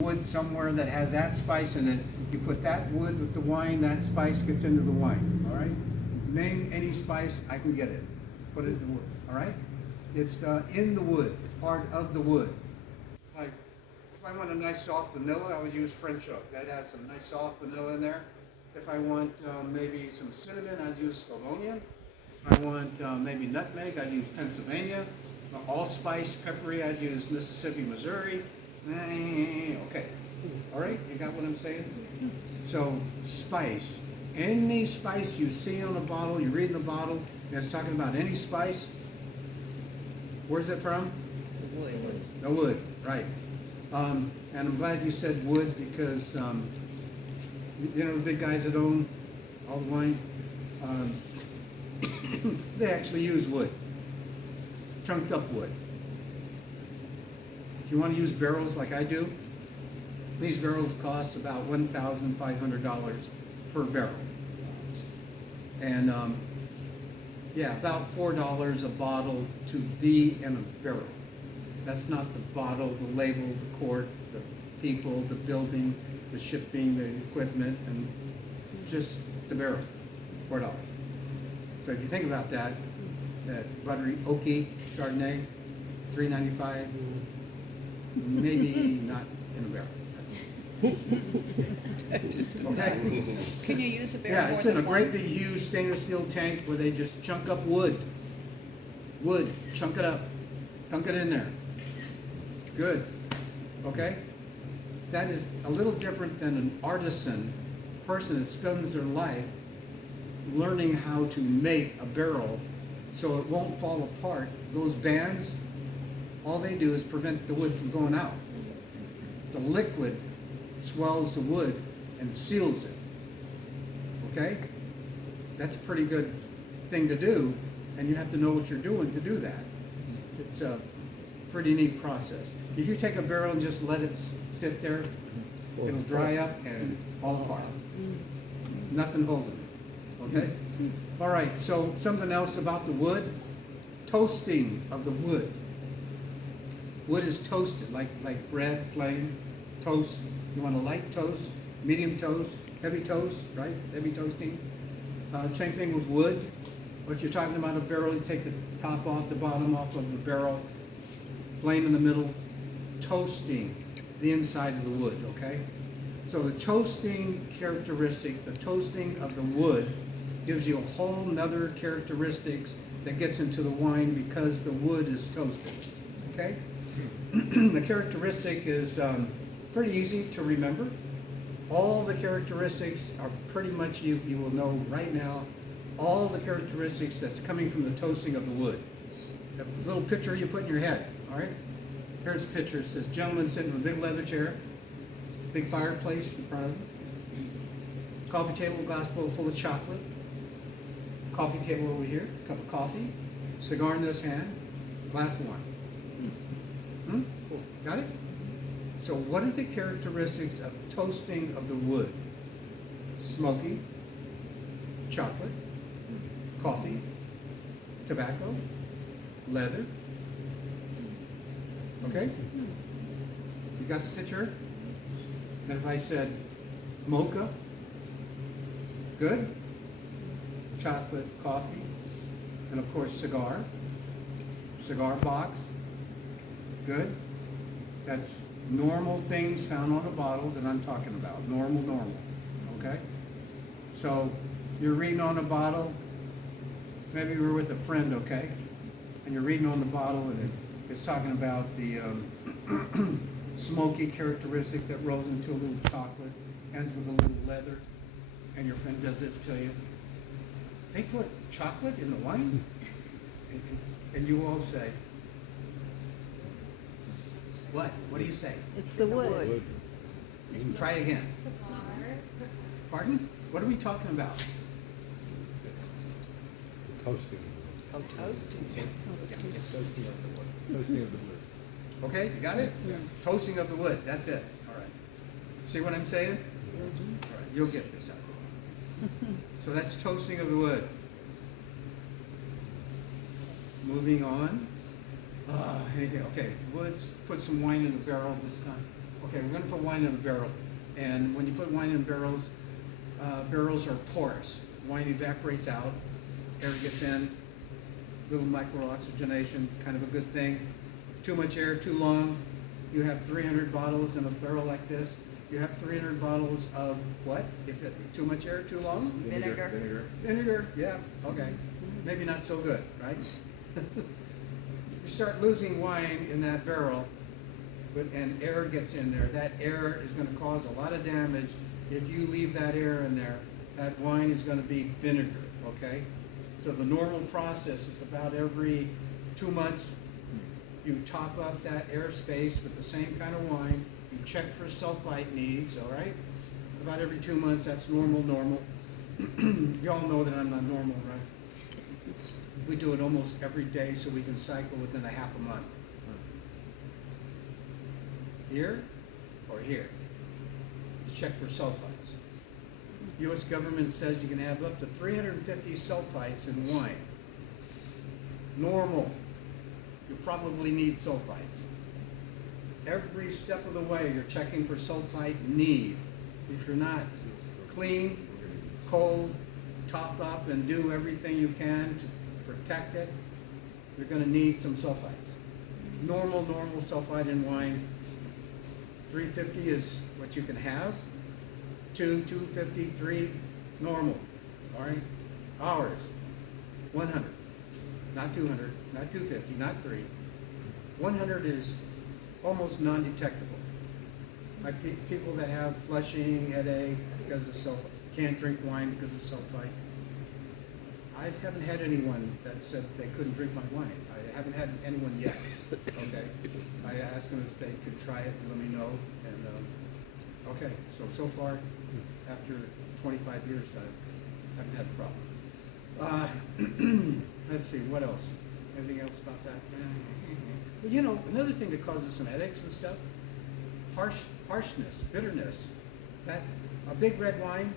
wood somewhere that has that spice in it. You put that wood with the wine, that spice gets into the wine, all right? Name any spice, I can get it. Put it in the wood, all right? It's in the wood, it's part of the wood. Like, if I want a nice soft vanilla, I would use French oak. That has some nice soft vanilla in there. If I want maybe some cinnamon, I'd use Slavonian. If I want maybe nutmeg, I'd use Pennsylvania. Allspice, peppery, I'd use Mississippi, Missouri. Okay, all right, you got what I'm saying? So spice, any spice you see on a bottle, you read in a bottle, and it's talking about any spice. Where's it from? The wood. The wood, right. And I'm glad you said wood because, you know, the big guys that own all the wine, they actually use wood, chunked up wood. If you want to use barrels like I do, these barrels cost about $1,500 per barrel. And yeah, about $4 a bottle to be in a barrel. That's not the bottle, the label, the cork, the people, the building, the shipping, the equipment, and just the barrel, $4. So if you think about that, that buttery oaky Chardonnay, $3.95, maybe not in a barrel. Okay? Can you use a barrel Yeah, more it's in a than great once? big huge stainless steel tank where they just chunk up wood. Wood, chunk it up, dunk it in there. Good, okay? That is a little different than an artisan person that spends their life learning how to make a barrel so it won't fall apart. Those bands, all they do is prevent the wood from going out. The liquid swells the wood and seals it. Okay? That's a pretty good thing to do, and you have to know what you're doing to do that. It's a pretty neat process. If you take a barrel and just let it sit there, it'll dry up and fall apart. Nothing holding it. Okay? All right, so something else about the wood. Toasting of the wood. Wood is toasted, like bread, flame, toast. You want a light toast, medium toast, heavy toast, right? Heavy toasting. Same thing with wood. If you're talking about a barrel, you take the top off, the bottom off of the barrel, flame in the middle, toasting the inside of the wood, okay? So the toasting characteristic, the toasting of the wood gives you a whole nother characteristics that gets into the wine because the wood is toasted, okay? The characteristic is pretty easy to remember. All the characteristics are pretty much, you will know right now, all the characteristics that's coming from the toasting of the wood. The little picture you put in your head, all right? Here's a picture. It says, gentleman sitting in a big leather chair, big fireplace in front of him, coffee table, glass bowl full of chocolate, coffee table over here, cup of coffee, cigar in this hand, glass of wine. Got it? So what are the characteristics of toasting of the wood? Smoky, chocolate, coffee, tobacco, leather. Okay? You got the picture? And if I said mocha, good? Chocolate, coffee, and of course cigar box, good? That's normal things found on a bottle that I'm talking about. Normal, okay? So you're reading on a bottle, maybe you were with a friend, okay? And you're reading on the bottle and it's talking about the smoky characteristic that rolls into a little chocolate, ends with a little leather, and your friend does this to you. They put chocolate in the wine? And you all say, what? What do you say? It's the wood. Try again. Pardon? What are we talking about? Toasting. Toasting of the wood. Okay, you got it? Yeah. Toasting of the wood, that's it. All right. See what I'm saying? All right, you'll get this out. So that's toasting of the wood. Moving on. Anything? Okay, well, let's put some wine in the barrel this time. Okay, we're gonna put wine in a barrel. And when you put wine in barrels, barrels are porous. Wine evaporates out, air gets in, little micro oxygenation, kind of a good thing. Too much air, too long. You have 300 bottles in a barrel like this. You have 300 bottles of what? If it, too much air, too long? Vinegar. Vinegar, yeah, okay. Maybe not so good, right? You start losing wine in that barrel, and air gets in there. That air is gonna cause a lot of damage. If you leave that air in there, that wine is gonna be vinegar, okay? So the normal process is about every 2 months, you top up that airspace with the same kind of wine. You check for sulfite needs, all right? About every 2 months, that's normal. You all know that I'm not normal, right? We do it almost every day so we can cycle within a half a month. Here or here. You check for sulfites. U.S. government says you can have up to 350 sulfites in wine. Normal. You probably need sulfites. Every step of the way, you're checking for sulfite need. If you're not clean, cold, top up and do everything you can to protect it, you're gonna need some sulfites. Normal sulfite in wine, 350 is what you can have. 250, 3, normal, all right? Ours, 100, not 200, not 250, not 3. 100 is almost non-detectable. Like people that have flushing, headache because of sulfite, can't drink wine because of sulfite. I haven't had anyone that said they couldn't drink my wine. I haven't had anyone yet, okay? I asked them if they could try it and let me know, and okay, so far, after 25 years, I haven't had a problem. Let's see, what else? Anything else about that? Well, you know, another thing that causes some headaches and stuff, harshness, bitterness. That, a big red wine,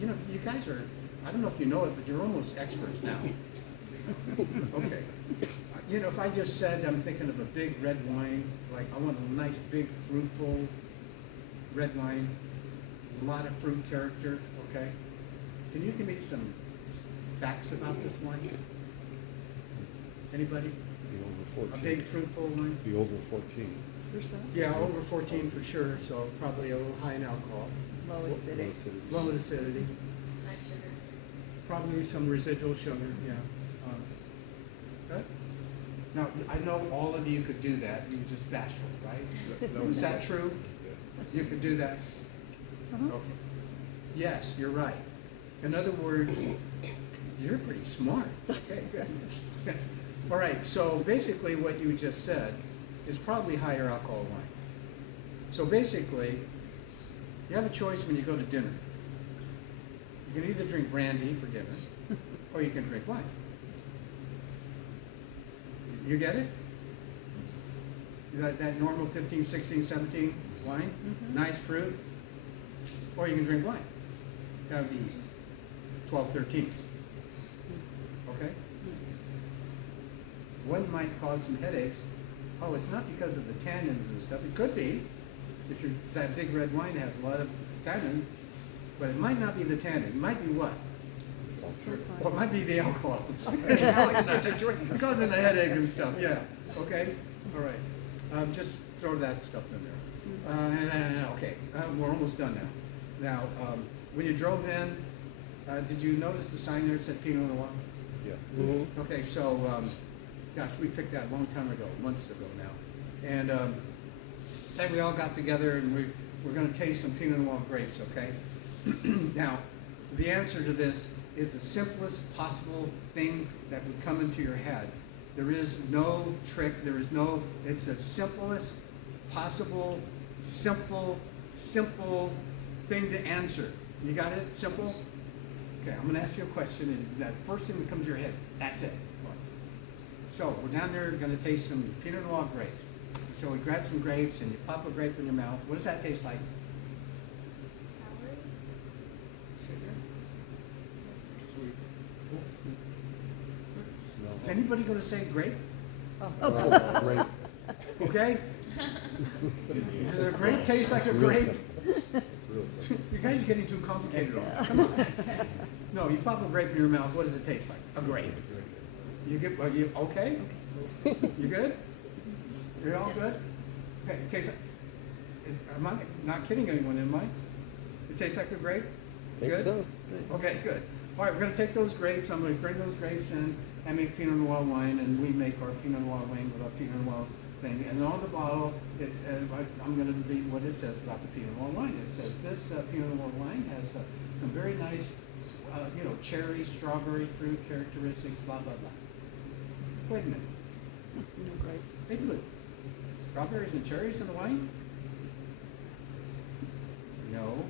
you know, you guys are, I don't know if you know it, but you're almost experts now. Okay. You know, if I just said I'm thinking of a big red wine, like I want a nice, big, fruitful red wine, a lot of fruit character, okay? Can you give me some facts about this wine? Anybody? Be over 14. A big, fruitful wine? Be over 14. Yeah, over 14 for sure, so probably a little high in alcohol. Low acidic. Low acidity. Probably some residual sugar, yeah. Good. Now, I know all of you could do that, you're just bashful, right? No, Is that true? You could do that? Okay. Yes, you're right. In other words, you're pretty smart. Okay, good. All right, so basically what you just said is probably higher alcohol wine. So basically, you have a choice when you go to dinner. You can either drink brandy for dinner, or you can drink wine. You get it? That normal 15, 16, 17 wine, nice fruit, or you can drink wine. That would be 12, 13s. Okay? One might cause some headaches. Oh, it's not because of the tannins and stuff. It could be, if that big red wine has a lot of tannin, but it might not be the tannin. It might be what? Well, it might be the alcohol. Causing the headache and stuff, yeah. Okay? All right. Just throw that stuff in there. Okay, we're almost done now. Now, when you drove in, did you notice the sign there that said Pinot Noir? Yes. Mm-hmm. Okay, so, gosh, we picked that a long time ago, months ago now. And say we all got together and we're going to taste some Pinot Noir grapes, okay? Now, the answer to this is the simplest possible thing that would come into your head. There is no trick, it's the simplest possible, simple thing to answer. You got it? Simple? Okay, I'm gonna ask you a question, and that first thing that comes to your head, that's it. So, we're down there gonna taste some Pinot Noir grapes. So we grab some grapes and you pop a grape in your mouth. What does that taste like? Is anybody gonna say grape? Oh. Great. Okay? Does a grape taste like a grape? It's real simple. You guys are getting too complicated on it. Come on. No, you pop a grape in your mouth, what does it taste like? A grape. You get, are you okay? You good? You're all good? Okay, it tastes like, am I not kidding anyone, am I? It tastes like a grape? Think Good? so. Okay, good. All right, we're gonna take those grapes, I'm gonna bring those grapes in and make Pinot Noir wine, and we make our Pinot Noir wine with our Pinot Noir thing. And on the bottle, it's, I'm gonna read what it says about the Pinot Noir wine. It says, this Pinot Noir wine has some very nice, cherry, strawberry, fruit characteristics, blah, blah, blah. Wait a minute. Great. They put strawberries and cherries in the wine? No.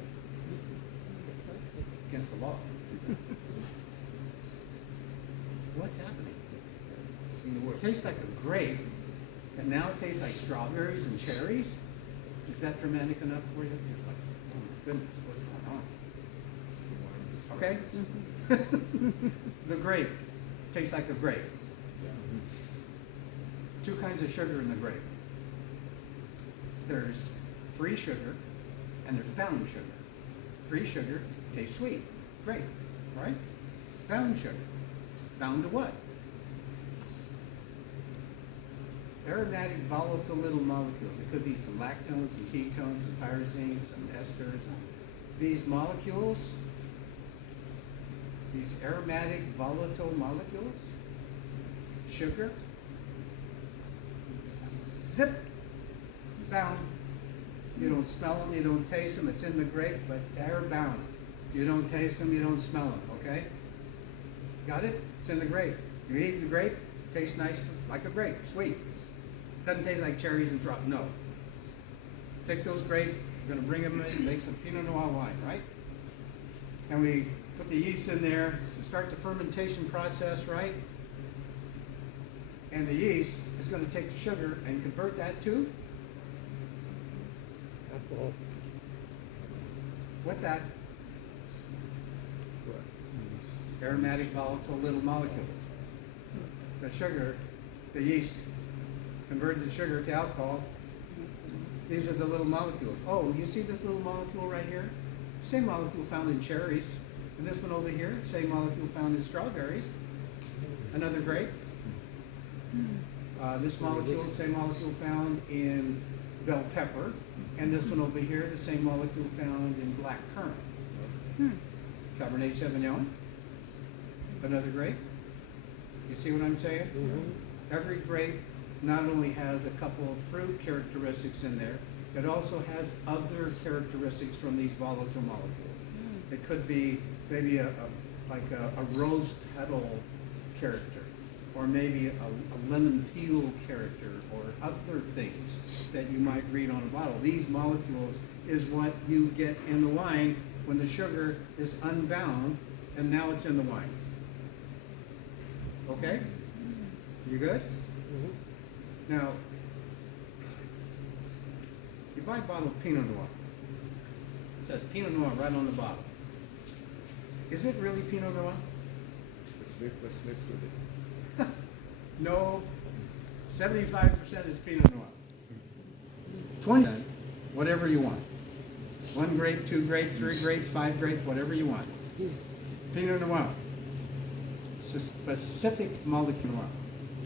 Against the law. What's happening? It tastes like a grape, and now it tastes like strawberries and cherries? Is that dramatic enough for you? It's like, oh my goodness, what's going on? Okay? The grape tastes like a grape. Two kinds of sugar in the grape. There's free sugar and there's bound sugar. Free sugar tastes sweet, great, right? Bound sugar. Bound to what? Aromatic, volatile little molecules. It could be some lactones, some ketones, some pyrazines, some esters. These molecules, these aromatic, volatile molecules, sugar, zip, bound. You don't smell them, you don't taste them, it's in the grape, but they're bound. You don't taste them, you don't smell them, okay? Got it? It's in the grape. You eat the grape, tastes nice like a grape, sweet. Doesn't taste like cherries and strawberries, no. Take those grapes, we're gonna bring them in and make some Pinot Noir wine, right? And we put the yeast in there to start the fermentation process, right? And the yeast is gonna take the sugar and convert that to, Alcohol. what's that? Aromatic, volatile little molecules. The sugar, the yeast, converted the sugar to alcohol. These are the little molecules. Oh, you see this little molecule right here? Same molecule found in cherries. And this one over here, same molecule found in strawberries. Another grape. This molecule, same molecule found in bell pepper. And this one over here, the same molecule found in black currant. Cabernet Sauvignon. Another grape. You see what I'm saying? Mm-hmm. Every grape not only has a couple of fruit characteristics in there, it also has other characteristics from these volatile molecules. It could be maybe a rose petal character, or maybe a lemon peel character, or other things that you might read on a bottle. These molecules is what you get in the wine when the sugar is unbound, and now it's in the wine. Okay? You good? Mm-hmm. Now, you buy a bottle of Pinot Noir. It says Pinot Noir right on the bottle. Is it really Pinot Noir? What's mixed with it? No, 75% is Pinot Noir. 20%, whatever you want. 1 grape, 2 grapes, 3 grapes, 5 grapes, whatever you want. Pinot Noir. Specific molecule Noir.